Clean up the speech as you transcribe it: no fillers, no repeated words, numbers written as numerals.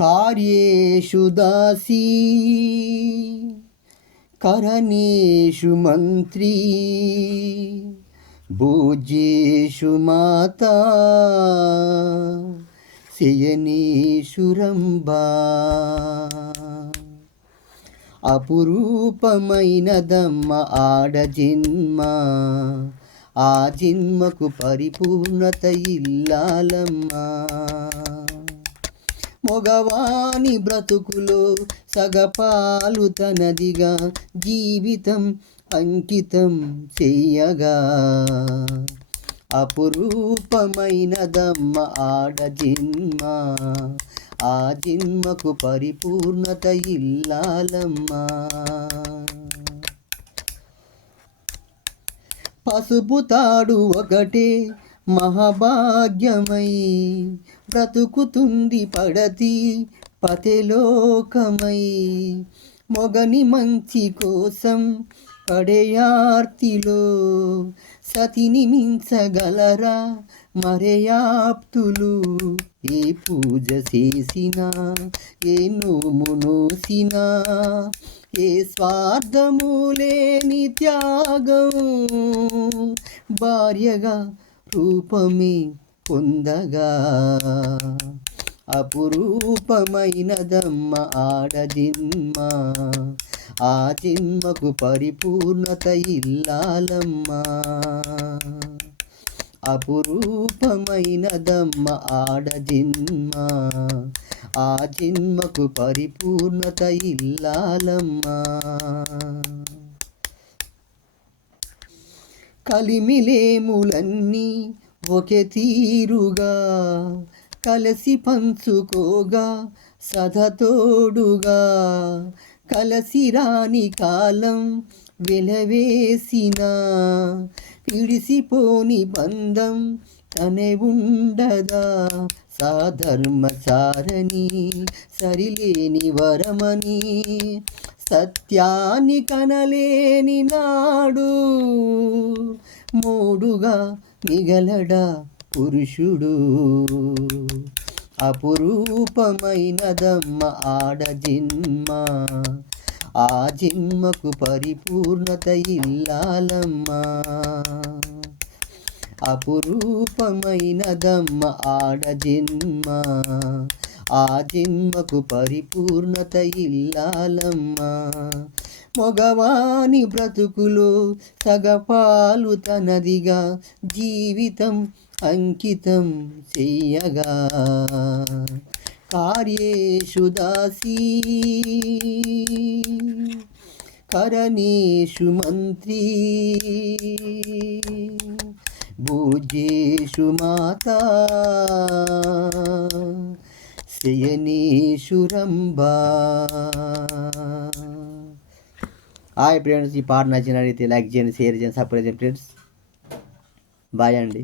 कार्येषु दासी करणेषु मन्त्री भोज्येषु माता శయనేషు రంభా. అపురూపమైనదమ్మ ఆడ జన్మ, ఆ జన్మకు పరిపూర్ణత ఇల్లాలమ్మ. మగవాని బ్రతుకులో సగపాలు తనదిగా జీవితం అంకితం చెయ్యగా. అపురూపమైనదమ్మ ఆడ జన్మ, ఆ జన్మకు పరిపూర్ణత ఇల్లాలమ్మ. పసుపు తాడు ఒకటే మహాభాగ్యమై బ్రతుకుతుంది పడతి పతెలోకమై. మొగని మంచి కోసం పడయార్తిలో సతిని మించగలరా మరయాప్తులు. ఏ పూజ చేసినా ఏ నోము నోసినా ఏ స్వార్థము లేని త్యాగం భార్యగా రూపమే పొందగా. అపురూపమైనదమ్మ ఆడ జన్మ, ఆ జన్మకు పరిపూర్ణత ఇల్లాలమ్మ. అపురూపమైనదమ్మ ఆడ జన్మ, ఆ జన్మకు పరిపూర్ణత ఇల్లాలమ్మ. కలిమిలేములన్నీ ఒకే తీరుగా కలసి పంచుకోగా సదతోడుగా. కలసి రాని కాలం వెలవేసిన విడిసిపోని బంధం తనే ఉండదా. సాధర్మచారని సరిలేని వరమని సత్యాన్ని కనలేని నాడు మోడుగా మిగలడా పురుషుడు. అపురూపమైనదమ్మ ఆడ జన్మ, ఆ జన్మకు పరిపూర్ణత ఇల్లాలమ్మ. అపురూపమైనదమ్మ ఆడ జన్మ, ఆ జన్మకు పరిపూర్ణత ఇల్లాలమ్మ. మగవాని బ్రతుకులో సగపాలు తనదిగా జీవితం అంకితం చెయ్యగా. కార్యేషు దాసీ కరణేషు మంత్రీ భోజ్యేషు మాతా శయనేషు రంభా. హాయ్ ఫ్రెండ్స్, ఈ పాట నచ్చినట్లయితే లైక్ చేయండి, షేర్ చేయండి, సబ్స్క్రైబ్ చేయండి ఫ్రెండ్స్. బాయ్ అండి.